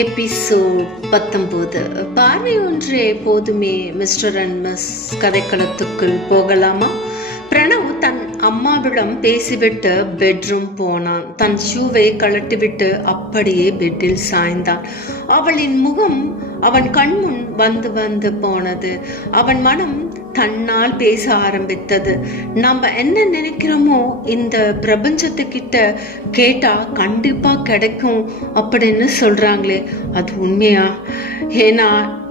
Episode 19. பார்வை ஒன்றே போதுமே மிஸ்டர் அண்ட் மிஸ் கதைக்களத்துக்குள் போகலாமா? பிரணவ் தன் அம்மாவிடம் பேசிவிட்டு பெட்ரூம் போனான். தன் ஷூவை கழட்டிவிட்டு அப்படியே பெட்டில் சாய்ந்தான். அவளின் முகம் அவன் கண்முன் வந்து வந்து போனது. அவன் மனம் தன்னால் பேச ஆரம்பித்தது. நம்ம என்ன நினைக்கிறோமோ இந்த பிரபஞ்சத்துக்கிட்ட கேட்டா கண்டிப்பா கிடைக்கும் அப்படின்னு சொல்றாங்களே, அது உண்மையா? ஏன்னா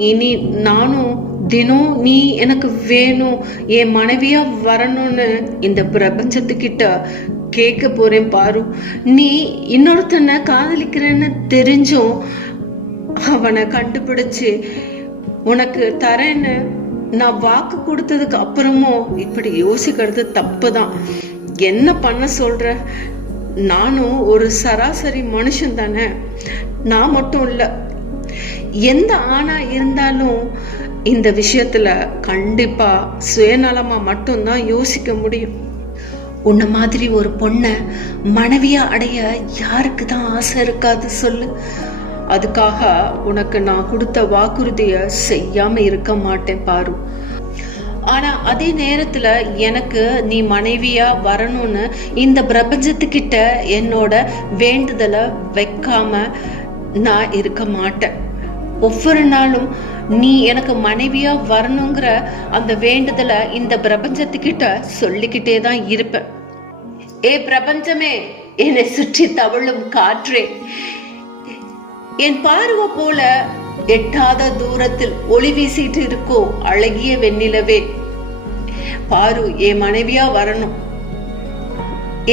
இனி நானும் தினம் நீ எனக்கு வேணும், என் மனைவியா வரணும்னு இந்த பிரபஞ்சத்துக்கிட்ட கேட்க போறேன் பாரு. நீ இன்னொருத்தனை காதலிக்கிறேன்னு தெரிஞ்சும் அவனை கண்டுபிடிச்சு உனக்கு தரேன்னு நான் வாக்கு கொடுத்ததுக்கு அப்புறமும் இப்படி யோசிக்கிறது தப்புதான். என்ன பண்ண சொல்ற? நானும் ஒரு சராசரி மனுஷன் தானே. நான் மட்டும் இல்ல, எந்த ஆணா இருந்தாலும் இந்த விஷயத்துல கண்டிப்பா சுயநலமா மட்டும்தான் யோசிக்க முடியும். உன்ன மாதிரி ஒரு பொண்ணை மனைவியா அடைய யாருக்கு தான் ஆசை இருக்காது சொல்லு? அதுக்காக உனக்கு நான் கொடுத்த வாக்குறுதிய செய்யாம இருக்க மாட்டேன் பாரு. ஆனா அதே நேரத்துல எனக்கு நீ மனைவியா வரணும்னு இந்த பிரபஞ்சத்துக்கிட்ட என்னோட வேண்டுதலை வைக்காம நான் இருக்க மாட்டேன். ஒவ்வொரு நாளும் நீ எனக்கு மனைவியா வரணுங்கிற அந்த வேண்டுதலை இந்த பிரபஞ்சத்துக்கிட்ட சொல்லிக்கிட்டே தான் இருப்பேன். ஏ பிரபஞ்சமே, என்னை சுற்றி தவழும் காற்றே, என் பார்வை போல எட்டாத தூரத்தில் ஒளி வீசிட்டு இருக்கோ அழகிய வெண்ணிலவே, பாரு, என் மனைவியா வரணும்,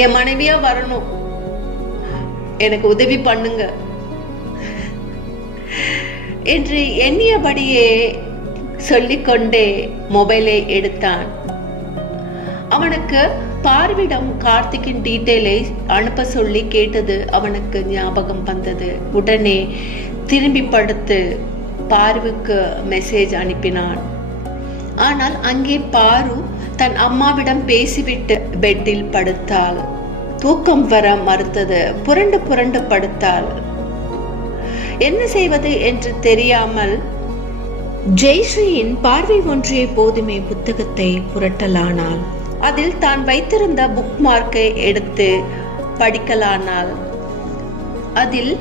என் மனைவியா வரணும், எனக்கு உதவி பண்ணுங்க என்று எண்ணியபடியே சொல்லிக்கொண்டே மொபைலை எடுத்தான். அவனுக்கு பார்விடம் கார்த்திக்கின் டீட்டெயிலை அனுப்ப சொல்லி கேட்டது அவனுக்கு ஞாபகம் வந்தது. உடனே திரும்பி படுத்து பார்வுக்கு மெசேஜ் அனுப்பினான். ஆனால் அங்கே பாரு தன் அம்மாவிடம் பேசிவிட்டு பெட்டில் படுத்தாள். தூக்கம் வர மறுத்தது. புரண்டு புரண்டு படுத்தாள். என்ன செய்வது என்று தெரியாமல் ஜெயஸ்ரீயின் பார்வை ஒன்றிய போதுமே புத்தகத்தை புரட்டலானாள். அதில் தான் வைத்திருந்த புக் மார்க்கை எடுத்து படிக்கலானாள். அதில்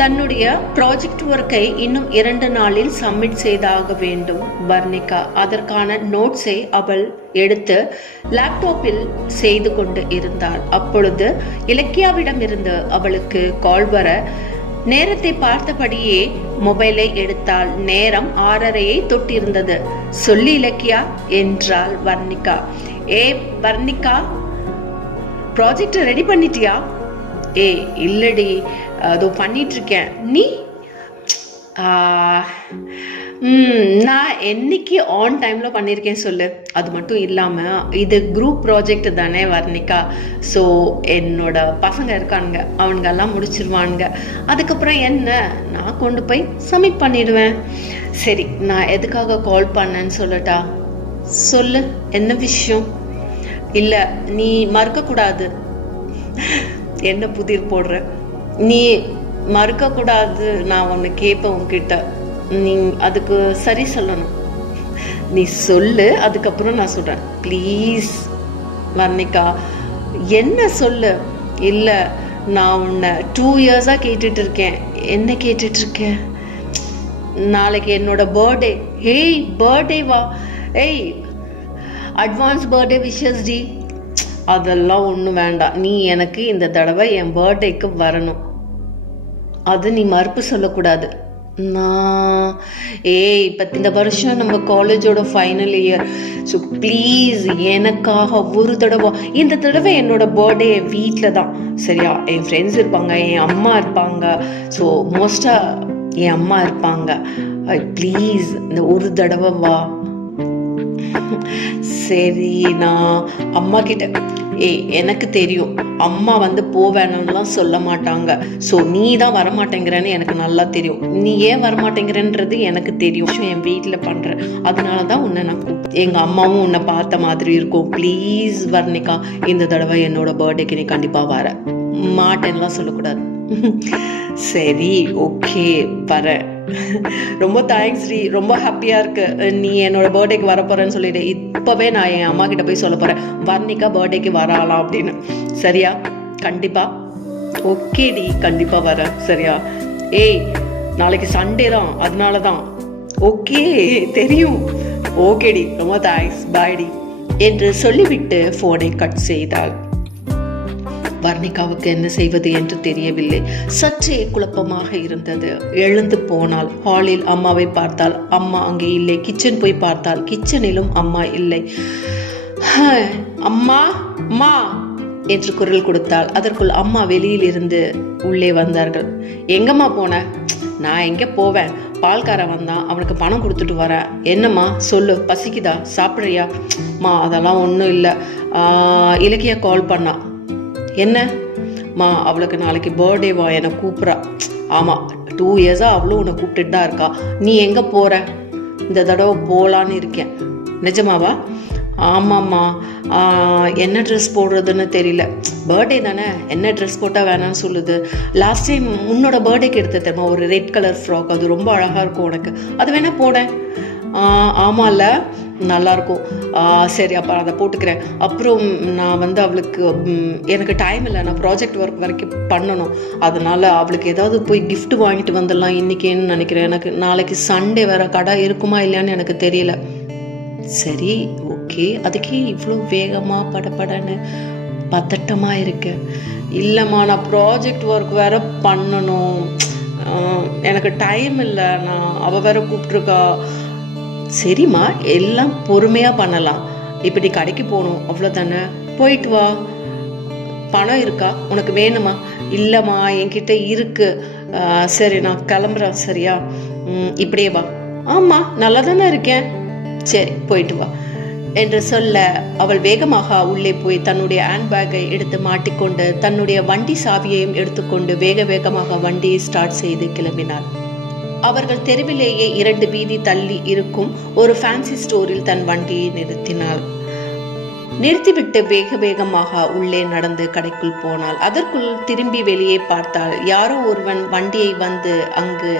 தன்னுடைய ப்ராஜெக்ட் ஒர்க்கை இன்னும் 2 நாளில் சப்மிட் செய்தாக வேண்டும் வர்ணிகா. அதற்கான நோட்ஸை அவள் எடுத்து லேப்டாப்பில் செய்து கொண்டு இருந்தாள். அப்பொழுது இலக்கியாவிடம் இருந்து அவளுக்கு கால் வர நேரத்தை பார்த்தபடியே மொபைலை எடுத்தாள். நேரம் 6:30 தொட்டிருந்தது. சொல்லி இலக்கியா என்றாள் வர்ணிகா. ஏ வர்ணிகா, ப்ராஜெக்ட் ரெடி பண்ணிட்டியா? ஏ இல்லடி, அதோ பண்ணிட்டு இருக்கேன். நீ? நான் என்னைக்கு ஆன் டைம்ல பண்ணியிருக்கேன் சொல்லு. அது மட்டும் இல்லாம இது குரூப் ப்ராஜெக்ட் தானே வர்ணிகா. ஸோ என்னோட பசங்க இருக்கானுங்க, அவனுங்கெல்லாம் முடிச்சிருவானுங்க. அதுக்கப்புறம் என்ன, நான் கொண்டு போய் சப்மிட் பண்ணிடுவேன். சரி, நான் எதுக்காக கால் பண்ணேன்னு சொல்லட்டா? சொல்லு, என்ன விஷயம்? இல்ல, நீ மறுக்க கூடாது. என்ன புதிர் போடுற? நீ மறுக்க கூடாது. நான் ஒன்னு கேட்பேன் உன்கிட்ட, நீ அதுக்கு சரி சொல்லணும். நீ சொல்லு, அதுக்கப்புறம் நான் சொல்றேன். ப்ளீஸ் வர்ணிகா, என்ன சொல்லு? இல்ல, நான் உன்னை 2 இயர்ஸா கேட்டுட்டு இருக்கேன். என்ன கேட்டுட்டு இருக்கேன்? நாளைக்கு என்னோட பர்த்டே. ஏய், பர்த்டே வா. ஏய், அட்வான்ஸ் பர்த்டே விஷஸ் டி. அதெல்லாம் ஒன்றும் வேண்டாம். நீ எனக்கு இந்த தடவை என் பர்த்டேக்கு வரணும். அது நீ மறுப்பு சொல்லக்கூடாது. இப்ப இந்த வருஷம் நம்ம காலேஜோட ஃபைனல் இயர். ஸோ ப்ளீஸ் எனக்காக ஒரு தடவை, இந்த தடவை என்னோட பர்த்டே வீட்டில் தான், சரியா? என் ஃப்ரெண்ட்ஸ் இருப்பாங்க, என் அம்மா இருப்பாங்க. ஸோ மோஸ்டா என் அம்மா இருப்பாங்க. ப்ளீஸ் இந்த ஒரு தடவை வா. சரி, நான் அம்மா கிட்ட, எனக்கு தெரியும் அம்மா போவேணும்லாம் சொல்ல மாட்டாங்க. ஸோ நீ தான் வரமாட்டேங்கிறன்னு எனக்கு நல்லா தெரியும். நீ ஏன் வரமாட்டேங்கிறன்றது எனக்கு தெரியும். என் வீட்டில் பண்றேன், அதனாலதான் உன்னை நான் எங்க அம்மாவும் உன்னை பார்த்த மாதிரி இருக்கும். ப்ளீஸ் வர்ணிகா, இந்த தடவை என்னோட பர்த்டேக்கு நீ கண்டிப்பா வர மாட்டேன்னுலாம் சொல்லக்கூடாது. சரி, ஓகே, வரேன். ரொம்ப தேங்க்ஸ் ஸ்ரீ, ரொம்ப ஹாப்பியாக இருக்கு. நீ என்னோட பர்த்டேக்கு வர போகிறேன்னு சொல்லிட்டு இப்போவே நான் என் அம்மா கிட்ட போய் சொல்ல போகிறேன், வர்ணிகா பர்த்டேக்கு வராலாம் அப்படின்னு. சரியா? கண்டிப்பா. ஓகேடி, கண்டிப்பாக வரேன். சரியா? ஏய், நாளைக்கு சண்டே தான், அதனால தான். ஓகே, தெரியும். ஓகேடி, ரொம்ப தேங்க்ஸ், பாய்டி என்று சொல்லிவிட்டு ஃபோனை கட் செய்தாள். வர்ணிகாவுக்கு என்ன செய்வது என்று தெரியவில்லை. சற்றே குழப்பமாக இருந்தது. எழுந்து போனாள். ஹாலில் அம்மாவை பார்த்தாள். அம்மா அங்கே இல்லை. கிச்சன் போய் பார்த்தாள். கிச்சனிலும் அம்மா இல்லை. அம்மா, அம்மா என்று குரல் கொடுத்தாள். அதற்குள் அம்மா வெளியில் இருந்து உள்ளே வந்தார்கள். எங்கம்மா போன? நான் எங்கே போவேன், பால்காரன் வந்தான், அவனுக்கு பணம் கொடுத்துட்டு வரேன். என்னம்மா சொல்லு, பசிக்குதா, சாப்பிட்றியா? மா அதெல்லாம் ஒன்றும் இல்லை. இலக்கியா கால் பண்ணா. என்ன மா, அவளுக்கு நாளைக்கு பர்த்டேவா, என்னை கூப்பிட்றா. ஆமாம், 2 இயர்ஸாக அவளும் உன்னை கூப்பிட்டுட்டு தான் இருக்கா. நீ எங்கே போகிற? இந்த தடவை போகலான்னு இருக்கேன். நிஜமாவா? ஆமாம்மா, என்ன ட்ரெஸ் போடுறதுன்னு தெரியல. பர்த்டே தானே, என்ன ட்ரெஸ் போட்டால் வேணான்னு சொல்லுது. லாஸ்ட் டைம் உன்னோட பர்த்டேக்கு எடுத்த தெரியுமா ஒரு ரெட் கலர் ஃப்ராக், அது ரொம்ப அழகாக இருக்கும் உனக்கு, அது வேணா போட. ஆமாம்ல, நல்லாயிருக்கும். சரி, அப்போ அதை போட்டுக்கிறேன். அப்புறம் நான் வந்து அவளுக்கு எனக்கு டைம் இல்லை, நான் ப்ராஜெக்ட் ஒர்க் வரைக்கும் பண்ணணும். அதனால் அவளுக்கு ஏதாவது போய் கிஃப்ட் வாங்கிட்டு வந்துடலாம் இன்றைக்கேன்னு நினைக்கிறேன். எனக்கு நாளைக்கு சண்டே வேறு, கடை இருக்குமா இல்லையான்னு எனக்கு தெரியல. சரி, ஓகே. அதுக்கே இவ்வளோ வேகமாக படப்படன்னு பதட்டமாக இருக்கு. இல்லைம்மா, நான் ப்ராஜெக்ட் ஒர்க் வேற பண்ணணும், எனக்கு டைம் இல்லை, அவள் வேற கூப்பிட்ருக்கா. சரிம்மா, எல்லாம் பொறுமையாக பண்ணலாம். இப்போ நீ கடைக்கு போகணும் அவ்வளோதானே, போயிட்டு வா. பணம் இருக்கா உனக்கு, வேணுமா? இல்லைம்மா, என்கிட்ட இருக்கு. சரி, நான் கிளம்புறேன். சரியா? இப்படியே வா. ஆமாம், நல்லா தானே இருக்கேன். சரி, போயிட்டு வா என்று சொல்ல அவள் வேகமாக உள்ளே போய் தன்னுடைய ஹேண்ட்பேக்கை எடுத்து மாட்டிக்கொண்டு தன்னுடைய வண்டி சாவியையும் எடுத்துக்கொண்டு வேக வேகமாக வண்டியை ஸ்டார்ட் செய்து கிளம்பினாள். அவர்கள் தெருவிலேயே 2 வீதி தள்ளி இருக்கும் ஒரு ஃபேன்சி ஸ்டோரில் தன் வண்டியை நிறுத்திவிட்டு வேக வேகமாக உள்ளே நடந்து கடைக்குள் போனாள். அதற்குள் திரும்பி வெளியே பார்த்தாள். யாரோ ஒருவன் வண்டியை வந்து அங்கு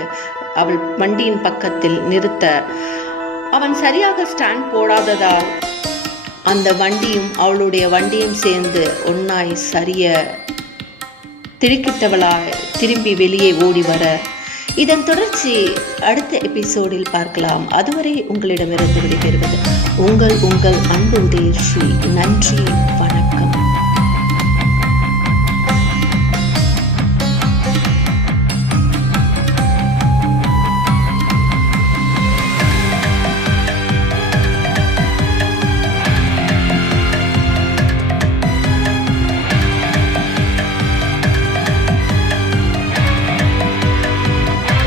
அவள் வண்டியின் பக்கத்தில் நிறுத்த அவன் சரியாக ஸ்டாண்ட் போடாததால் அந்த வண்டியும் அவளுடைய வண்டியும் சேர்ந்து ஒன்னாய் சரிய திடுக்கிட்டவளாய் திரும்பி வெளியே ஓடி வர, இதன் தொடர்ச்சி அடுத்த எபிசோடில் பார்க்கலாம். அதுவரை உங்களிடமிருந்து விடைபெறுவது உங்கள் அன்பு உதயஸ்ரீ. நன்றி.